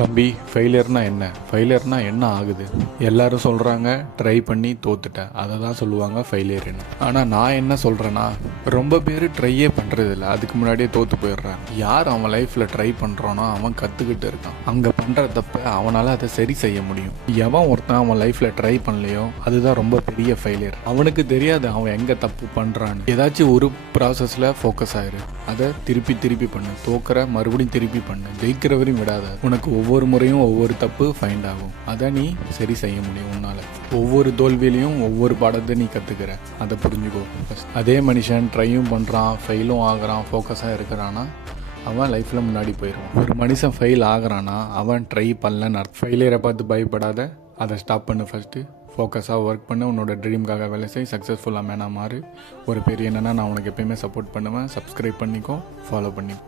தம்பி, ஃபெயிலியர்னா என்ன ஆகுது? எல்லாரும் சொல்கிறாங்க ட்ரை பண்ணி தோத்துட்டேன், அதை தான் சொல்லுவாங்க ஃபெயிலியர்னு. ஆனால் நான் என்ன சொல்கிறேன்னா, ரொம்ப பேர் ட்ரையே பண்ணுறதில்ல, அதுக்கு முன்னாடியே தோற்று போயிடுறான். யார் அவன் லைஃப்பில் ட்ரை பண்ணுறானோ அவன் கற்றுக்கிட்டு இருக்கான். அங்கே பண்ணுற தப்ப அவனால் அதை சரி செய்ய முடியும். எவன் ஒருத்தன் அவன் லைஃப்பில் ட்ரை பண்ணலையோ அதுதான் ரொம்ப பெரிய ஃபெயிலியர். அவனுக்கு தெரியாது அவன் எங்கே தப்பு பண்ணுறான்னு. ஏதாச்சும் ஒரு ப்ராசஸில் ஃபோக்கஸ் ஆயிரு, அதை திருப்பி பண்ணு. தோக்கிற மறுபடியும் திருப்பி பண்ணு, ஜெயிக்கிறவரையும் விடாத. உனக்கு ஒவ்வொரு முறையும் ஒவ்வொரு தப்பு ஃபைண்ட் ஆகும், அதை நீ சரி செய்ய முடியும் உன்னால். ஒவ்வொரு தோல்வியிலையும் ஒவ்வொரு பாடத்தை நீ கற்றுக்கிற, அதை புரிஞ்சுக்கோ. அதே மனுஷன் ட்ரையும் பண்ணுறான், ஃபெயிலும் ஆகிறான், ஃபோக்கஸாக இருக்கிறான்னா அவன் லைஃப்பில் முன்னாடி போயிடுவான். ஒரு மனுஷன் ஃபெயில் ஆகிறான்னா அவன் ட்ரை பண்ணலன்னு அர்த்தம். ஃபெயிலியரை பார்த்து பயப்படாத, அதை ஸ்டாப் பண்ணு. ஃபஸ்ட்டு ஃபோக்கஸாக ஒர்க் பண்ணு, உன்னோட ட்ரீம்காக வேலை செய், சக்ஸஸ்ஃபுல்லாக மேனாக மாறு. ஒரு பெரிய என்னன்னா நான் உனக்கு எப்பயுமே சப்போர்ட் பண்ணுவேன். சப்ஸ்கிரைப் பண்ணிக்கோ, ஃபாலோ பண்ணிக்கோ.